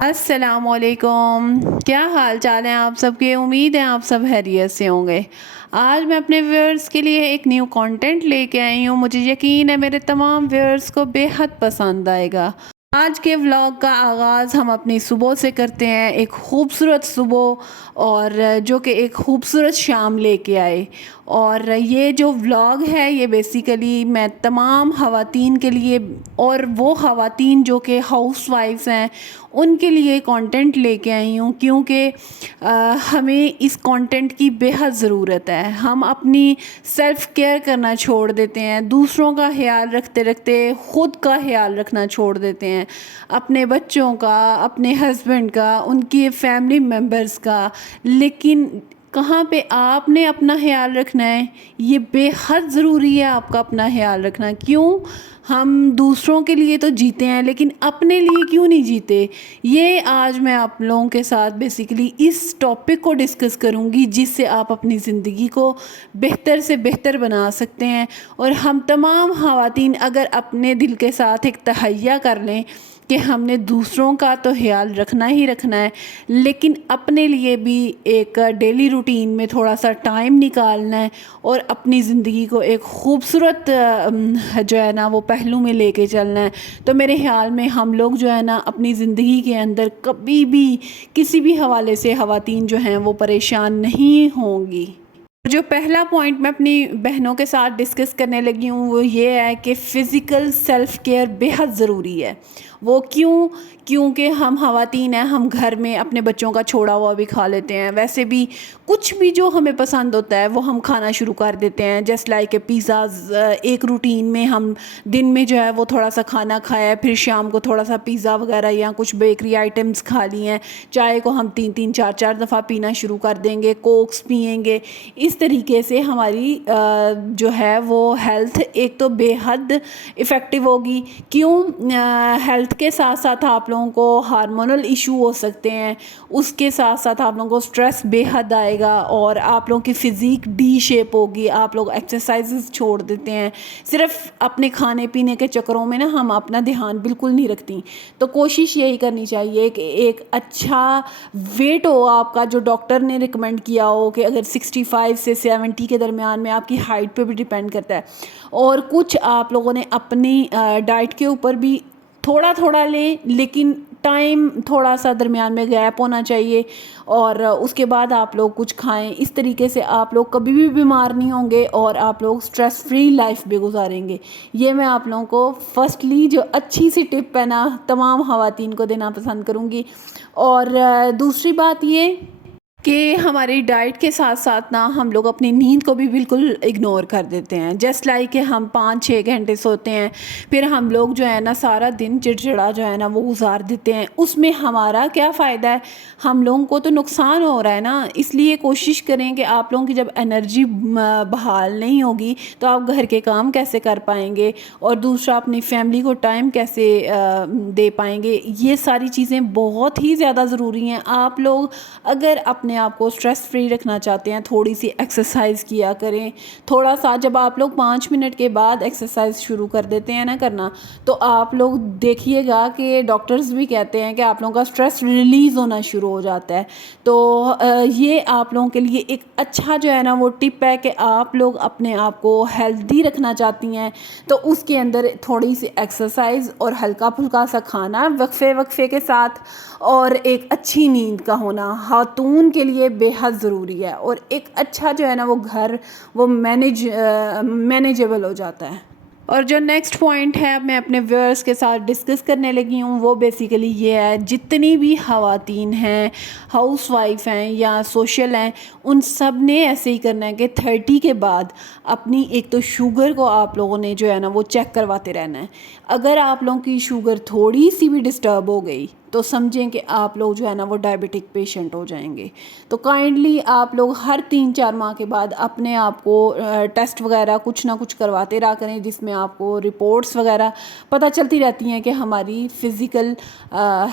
السلام علیکم، کیا حال چال ہیں آپ سب کے؟ امید ہے آپ سب خیریت سے ہوں گے۔ آج میں اپنے ویورز کے لیے ایک نیو کانٹینٹ لے کے آئی ہوں۔ مجھے یقین ہے میرے تمام ویورز کو بے حد پسند آئے گا۔ آج کے ولاگ کا آغاز ہم اپنی صبح سے کرتے ہیں، ایک خوبصورت صبح اور جو کہ ایک خوبصورت شام لے کے آئے۔ اور یہ جو ولاگ ہے یہ بیسیکلی میں تمام خواتین کے لیے اور وہ خواتین جو کہ ہاؤس وائفز ہیں ان کے لیے کانٹینٹ لے کے آئی ہوں، کیونکہ ہمیں اس کانٹینٹ کی بے حد ضرورت ہے۔ ہم اپنی سیلف کیئر کرنا چھوڑ دیتے ہیں، دوسروں کا خیال رکھتے رکھتے خود کا خیال رکھنا چھوڑ دیتے ہیں، اپنے بچوں کا، اپنے ہسبینڈ کا، ان کی فیملی ممبرز کا، لیکن کہاں پہ آپ نے اپنا خیال رکھنا ہے؟ یہ بے حد ضروری ہے آپ کا اپنا خیال رکھنا۔ کیوں؟ ہم دوسروں کے لیے تو جیتے ہیں لیکن اپنے لیے کیوں نہیں جیتے؟ یہ آج میں آپ لوگوں کے ساتھ بیسیکلی اس ٹاپک کو ڈسکس کروں گی، جس سے آپ اپنی زندگی کو بہتر سے بہتر بنا سکتے ہیں۔ اور ہم تمام خواتین اگر اپنے دل کے ساتھ ایک تہیہ کر لیں کہ ہم نے دوسروں کا تو خیال رکھنا ہی رکھنا ہے، لیکن اپنے لیے بھی ایک ڈیلی روٹین میں تھوڑا سا ٹائم نکالنا ہے اور اپنی زندگی کو ایک خوبصورت جو ہے نا وہ پہلو میں لے کے چلنا ہے، تو میرے خیال میں ہم لوگ جو ہے نا اپنی زندگی کے اندر کبھی بھی کسی بھی حوالے سے خواتین جو ہیں وہ پریشان نہیں ہوں گی۔ جو پہلا پوائنٹ میں اپنی بہنوں کے ساتھ ڈسکس کرنے لگی ہوں وہ یہ ہے کہ فزیکل سیلف کیئر بے حد ضروری ہے۔ وہ کیونکہ ہم خواتین ہیں، ہم گھر میں اپنے بچوں کا چھوڑا ہوا بھی کھا لیتے ہیں، ویسے بھی کچھ بھی جو ہمیں پسند ہوتا ہے وہ ہم کھانا شروع کر دیتے ہیں، جسٹ لائک پیزاز۔ ایک روٹین میں ہم دن میں جو ہے وہ تھوڑا سا کھانا کھایا، پھر شام کو تھوڑا سا پیزا وغیرہ یا کچھ بیکری آئٹمس کھا لی ہیں، چائے کو ہم 3-4 دفعہ پینا شروع کر دیں گے، کوکس پئیں گے۔ اس طریقے سے ہماری جو ہے وہ ہیلتھ ایک تو بے حد افیکٹو ہوگی۔ کیوں؟ ہیلتھ کے ساتھ ساتھ آپ لوگوں کو ہارمونل ایشو ہو سکتے ہیں، اس کے ساتھ ساتھ آپ لوگوں کو سٹریس بے حد آئے گا اور آپ لوگوں کی فزیک ڈی شیپ ہوگی۔ آپ لوگ ایکسرسائزز چھوڑ دیتے ہیں، صرف اپنے کھانے پینے کے چکروں میں نا ہم اپنا دھیان بالکل نہیں رکھتی۔ تو کوشش یہی کرنی چاہیے کہ ایک اچھا ویٹ ہو آپ کا، جو ڈاکٹر نے ریکمینڈ کیا ہو کہ اگر 65 سے 70 کے درمیان میں، آپ کی ہائٹ پہ بھی ڈیپینڈ کرتا ہے۔ اور کچھ آپ لوگوں نے اپنی ڈائٹ کے اوپر بھی تھوڑا تھوڑا لیں، لیکن ٹائم تھوڑا سا درمیان میں گیپ ہونا چاہیے، اور اس کے بعد آپ لوگ کچھ کھائیں۔ اس طریقے سے آپ لوگ کبھی بھی بیمار نہیں ہوں گے اور آپ لوگ سٹریس فری لائف بھی گزاریں گے۔ یہ میں آپ لوگوں کو فرسٹلی جو اچھی سی ٹپ ہے نا تمام خواتین کو دینا پسند کروں گی۔ اور دوسری بات یہ کہ ہماری ڈائٹ کے ساتھ ساتھ نا ہم لوگ اپنی نیند کو بھی بالکل اگنور کر دیتے ہیں، جسٹ لائک کہ ہم 5-6 گھنٹے سوتے ہیں، پھر ہم لوگ جو ہے نا سارا دن چڑچڑا جو ہے نا وہ گزار دیتے ہیں۔ اس میں ہمارا کیا فائدہ ہے؟ ہم لوگوں کو تو نقصان ہو رہا ہے نا۔ اس لیے کوشش کریں کہ آپ لوگوں کی جب انرجی بحال نہیں ہوگی تو آپ گھر کے کام کیسے کر پائیں گے، اور دوسرا اپنی فیملی کو ٹائم کیسے دے پائیں گے؟ یہ ساری چیزیں بہت ہی زیادہ ضروری ہیں۔ آپ لوگ اگر اپنے آپ کو سٹریس فری رکھنا چاہتے ہیں، تھوڑی سی ایکسرسائز کیا کریں۔ تھوڑا سا جب آپ لوگ 5 منٹ کے بعد ایکسرسائز شروع کر دیتے ہیں نا کرنا، تو آپ لوگ دیکھیے گا کہ ڈاکٹرز بھی کہتے ہیں کہ آپ لوگوں کا سٹریس ریلیز ہونا شروع ہو جاتا ہے۔ تو یہ آپ لوگوں کے لیے ایک اچھا جو ہے نا وہ ٹپ ہے کہ آپ لوگ اپنے آپ کو ہیلدی رکھنا چاہتی ہیں تو اس کے اندر تھوڑی سی ایکسرسائز اور ہلکا پھلکا سا کھانا وقفے وقفے کے ساتھ، اور ایک اچھی نیند کا ہونا خاتون کے لیے بے حد ضروری ہے، اور ایک اچھا جو ہے نا وہ گھر وہ مینیجیبل ہو جاتا ہے۔ اور جو نیکسٹ پوائنٹ ہے میں اپنے ویورز کے ساتھ ڈسکس کرنے لگی ہوں وہ بیسیکلی یہ ہے، جتنی بھی خواتین ہیں، ہاؤس وائف ہیں یا سوشل ہیں، ان سب نے ایسے ہی کرنا ہے کہ 30 کے بعد اپنی ایک تو شوگر کو آپ لوگوں نے جو ہے نا وہ چیک کرواتے رہنا ہے۔ اگر آپ لوگوں کی شوگر تھوڑی سی بھی ڈسٹرب ہو گئی تو سمجھیں کہ آپ لوگ جو ہے نا وہ ڈائبٹک پیشنٹ ہو جائیں گے۔ تو کائنڈلی آپ لوگ ہر 3-4 ماہ کے بعد اپنے آپ کو ٹیسٹ وغیرہ کچھ نہ کچھ کرواتے رہا کریں، جس میں آپ کو رپورٹس وغیرہ پتہ چلتی رہتی ہیں کہ ہماری فزیکل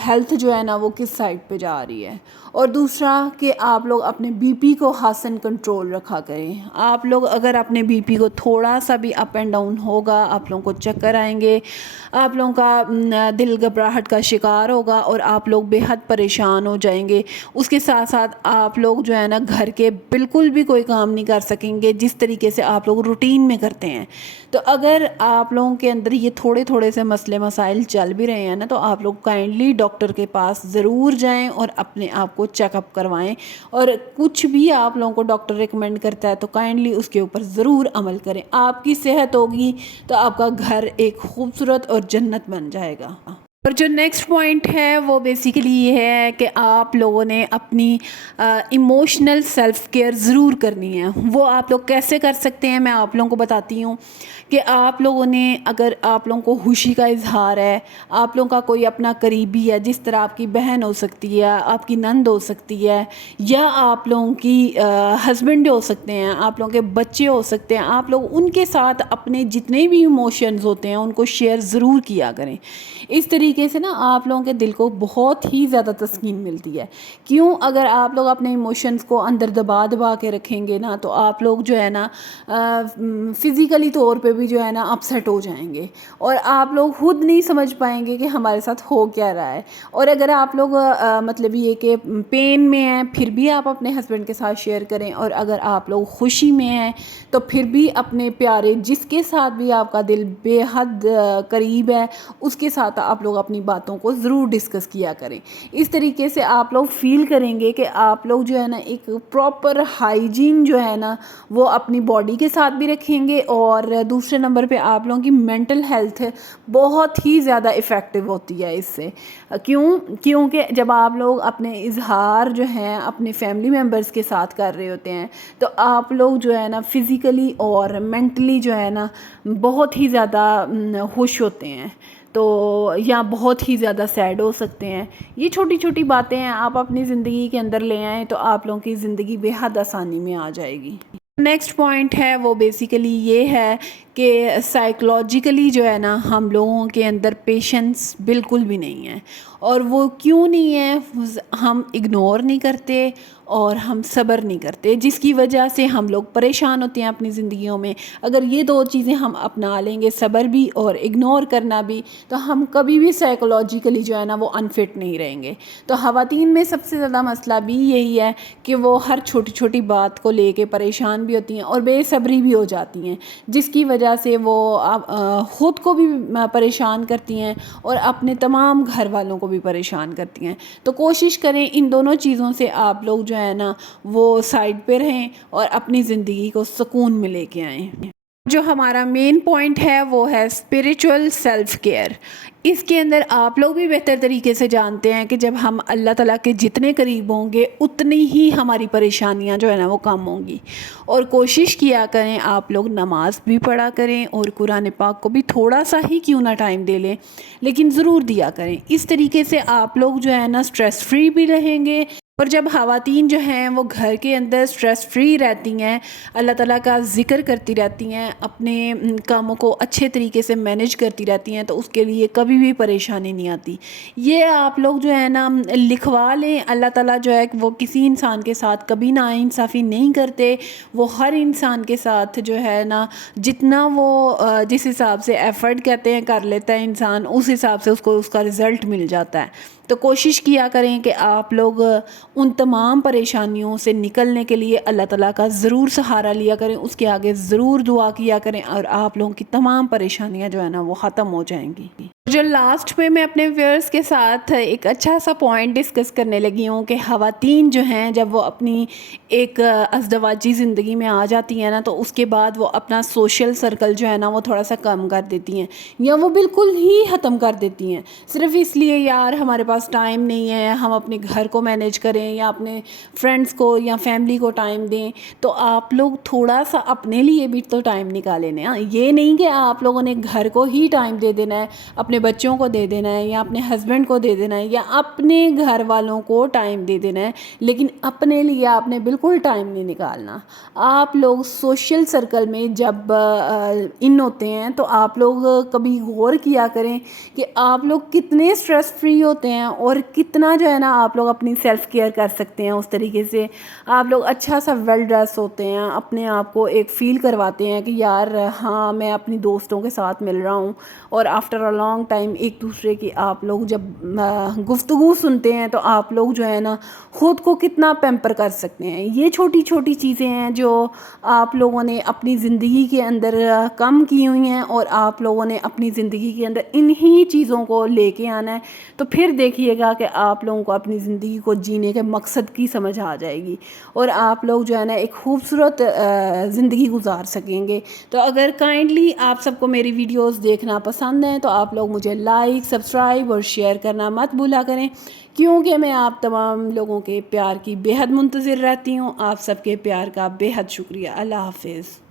ہیلتھ جو ہے نا وہ کس سائڈ پہ جا رہی ہے۔ اور دوسرا کہ آپ لوگ اپنے بی پی کو حسن کنٹرول رکھا کریں۔ آپ لوگ اگر اپنے بی پی کو تھوڑا سا بھی اپ اینڈ ڈاؤن ہوگا، آپ لوگوں کو چکر آئیں گے، آپ لوگوں کا دل گھبراہٹ کا شکار ہوگا، اور آپ لوگ بے حد پریشان ہو جائیں گے. اس کے ساتھ ساتھ آپ لوگ جو ہے نا گھر کے بالکل بھی کوئی کام نہیں کر سکیں گے جس طریقے سے آپ لوگ روٹین میں کرتے ہیں. تو اگر آپ لوگوں کے اندر یہ تھوڑے تھوڑے سے مسئلے مسائل چل بھی رہے ہیں نا تو آپ لوگ کائنڈلی ڈاکٹر کے پاس ضرور جائیں اور اپنے آپ کو چیک اپ کروائیں. اور کچھ بھی آپ لوگوں کو ڈاکٹر ریکمینڈ کرتا ہے تو کائنڈلی اس کے اوپر ضرور عمل کریں. آپ کی صحت ہوگی تو آپ کا گھر ایک خوبصورت اور جنت بن جائے گا. اور جو نیکسٹ پوائنٹ ہے وہ بیسیکلی یہ ہے کہ آپ لوگوں نے اپنی ایموشنل سیلف کیئر ضرور کرنی ہے. وہ آپ لوگ کیسے کر سکتے ہیں میں آپ لوگوں کو بتاتی ہوں کہ آپ لوگوں نے اگر آپ لوگوں کو خوشی کا اظہار ہے, آپ لوگوں کا کوئی اپنا قریبی ہے, جس طرح آپ کی بہن ہو سکتی ہے, آپ کی نند ہو سکتی ہے, یا آپ لوگوں کی ہسبینڈ ہو سکتے ہیں, آپ لوگوں کے بچے ہو سکتے ہیں, آپ لوگ ان کے ساتھ اپنے جتنے بھی ایموشنز ہوتے ہیں ان کو شیئر ضرور کیا کریں. اس طریقے سے نا آپ لوگوں کے دل کو بہت ہی زیادہ تسکین ملتی ہے. کیوں؟ اگر آپ لوگ اپنے ایموشنز کو اندر دبا دبا کے رکھیں گے نا تو آپ لوگ جو ہے نا فزیکلی طور پہ بھی جو ہے نا اپسیٹ ہو جائیں گے اور آپ لوگ خود نہیں سمجھ پائیں گے کہ ہمارے ساتھ ہو کیا رہا ہے. اور اگر آپ لوگ مطلب یہ کہ پین میں ہیں پھر بھی آپ اپنے ہسبینڈ کے ساتھ شیئر کریں, اور اگر آپ لوگ خوشی میں ہیں تو پھر بھی اپنے پیارے جس کے ساتھ بھی آپ کا دل بے حد قریب ہے اس کے ساتھ آپ لوگ اپنی باتوں کو ضرور ڈسکس کیا کریں. اس طریقے سے آپ لوگ فیل کریں گے کہ آپ لوگ جو ہے نا ایک پراپر ہائیجین جو ہے نا وہ اپنی باڈی کے ساتھ بھی رکھیں گے, اور دوسرے نمبر پہ آپ لوگوں کی مینٹل ہیلتھ بہت ہی زیادہ افیکٹو ہوتی ہے اس سے. کیونکہ جب آپ لوگ اپنے اظہار جو ہیں اپنے فیملی ممبرس کے ساتھ کر رہے ہوتے ہیں تو آپ لوگ جو ہے نا فزیکلی اور مینٹلی جو ہے نا بہت ہی زیادہ خوش ہوتے ہیں تو یا بہت ہی زیادہ سیڈ ہو سکتے ہیں. یہ چھوٹی چھوٹی باتیں ہیں آپ اپنی زندگی کے اندر لے آئیں تو آپ لوگوں کی زندگی بے حد آسانی میں آ جائے گی. نیکسٹ پوائنٹ ہے وہ بیسیکلی یہ ہے کہ سائیکلوجیکلی جو ہے نا ہم لوگوں کے اندر پیشنس بالکل بھی نہیں ہے. اور وہ کیوں نہیں ہے؟ ہم اگنور نہیں کرتے اور ہم صبر نہیں کرتے, جس کی وجہ سے ہم لوگ پریشان ہوتے ہیں اپنی زندگیوں میں. اگر یہ دو چیزیں ہم اپنا لیں گے, صبر بھی اور اگنور کرنا بھی, تو ہم کبھی بھی سائیکلوجیکلی جو ہے نا وہ انفٹ نہیں رہیں گے. تو خواتین میں سب سے زیادہ مسئلہ بھی یہی ہے کہ وہ ہر چھوٹی چھوٹی بات کو لے کے پریشان بھی ہوتی ہیں اور بے صبری بھی ہو جاتی ہیں, جس کی وجہ سے وہ خود کو بھی پریشان کرتی ہیں اور اپنے تمام گھر والوں کو بھی پریشان کرتی ہیں. تو کوشش کریں ان دونوں چیزوں سے آپ لوگ جو ہے نا وہ سائڈ پہ رہیں اور اپنی زندگی کو سکون میں لے کے آئیں. جو ہمارا مین پوائنٹ ہے وہ ہے اسپریچول سیلف کیئر. اس کے اندر آپ لوگ بھی بہتر طریقے سے جانتے ہیں کہ جب ہم اللہ تعالیٰ کے جتنے قریب ہوں گے اتنی ہی ہماری پریشانیاں جو ہے نا وہ کم ہوں گی. اور کوشش کیا کریں آپ لوگ نماز بھی پڑھا کریں اور قرآن پاک کو بھی تھوڑا سا ہی کیوں نہ ٹائم دے لیں لیکن ضرور دیا کریں. اس طریقے سے آپ لوگ جو ہے نا اسٹریس فری بھی رہیں گے. اور جب خواتین جو ہیں وہ گھر کے اندر اسٹریس فری رہتی ہیں, اللہ تعالیٰ کا ذکر کرتی رہتی ہیں, اپنے کاموں کو اچھے طریقے سے مینیج کرتی رہتی ہیں, تو اس کے لیے کبھی بھی پریشانی نہیں آتی. یہ آپ لوگ جو ہے نا لکھوا لیں, اللہ تعالیٰ جو ہے وہ کسی انسان کے ساتھ کبھی ناانصافی نہیں کرتے. وہ ہر انسان کے ساتھ جو ہے نا جتنا وہ جس حساب سے ایفرٹ کہتے ہیں کر لیتا ہے انسان, اس حساب سے اس کو اس کا رزلٹ مل جاتا ہے. تو کوشش کیا کریں کہ آپ لوگ ان تمام پریشانیوں سے نکلنے کے لیے اللہ تعالیٰ کا ضرور سہارا لیا کریں, اس کے آگے ضرور دعا کیا کریں, اور آپ لوگوں کی تمام پریشانیاں جو ہے نا وہ ختم ہو جائیں گی. جو لاسٹ میں اپنے ویورز کے ساتھ ایک اچھا سا پوائنٹ ڈسکس کرنے لگی ہوں کہ خواتین جو ہیں جب وہ اپنی ایک ازدواجی زندگی میں آ جاتی ہیں نا تو اس کے بعد وہ اپنا سوشل سرکل جو ہے نا وہ تھوڑا سا کم کر دیتی ہیں یا وہ بالکل ہی ختم کر دیتی ہیں, صرف اس لیے یار ہمارے پاس ٹائم نہیں ہے, ہم اپنے گھر کو مینیج کریں یا اپنے فرینڈس کو یا فیملی کو ٹائم دیں. تو آپ لوگ تھوڑا سا اپنے لیے بھی تو ٹائم نکالیں نا. یہ نہیں کہ آپ لوگوں نے گھر کو ہی ٹائم دے دینا ہے, اپنے بچوں کو دے دینا ہے یا اپنے ہسبینڈ کو دے دینا ہے یا اپنے گھر والوں کو ٹائم دے دینا ہے, لیکن اپنے لیے آپ نے بالکل ٹائم نہیں نکالنا. آپ لوگ سوشل سرکل میں جب ان ہوتے ہیں تو آپ لوگ کبھی غور کیا کریں کہ آپ لوگ کتنے اسٹریس فری ہوتے ہیں اور کتنا جو ہے نا آپ لوگ اپنی سیلف کیئر کر سکتے ہیں. اس طریقے سے آپ لوگ اچھا سا ویل ڈریس ہوتے ہیں, اپنے آپ کو ایک فیل کرواتے ہیں کہ یار ہاں میں اپنی دوستوں کے ساتھ مل رہا ہوں اور after a long long time ایک دوسرے کی آپ لوگ جب گفتگو سنتے ہیں تو آپ لوگ جو ہے نا خود کو کتنا پیمپر کر سکتے ہیں. یہ چھوٹی چھوٹی چیزیں ہیں جو آپ لوگوں نے اپنی زندگی کے اندر کم کی ہوئی ہیں اور آپ لوگوں نے اپنی زندگی کے اندر انہی چیزوں کو لے کے آنا ہے. تو پھر دیکھیے گا کہ آپ لوگوں کو اپنی زندگی کو جینے کے مقصد کی سمجھ آ جائے گی اور آپ لوگ جو ہے نا ایک خوبصورت زندگی گزار سکیں گے. تو اگر کائنڈلی آپ سب کو میری ویڈیوز دیکھنا پسند ہیں تو آپ لوگ مجھے لائک سبسکرائب اور شیئر کرنا مت بھولا کریں, کیونکہ میں آپ تمام لوگوں کے پیار کی بے حد منتظر رہتی ہوں. آپ سب کے پیار کا بے حد شکریہ. اللہ حافظ.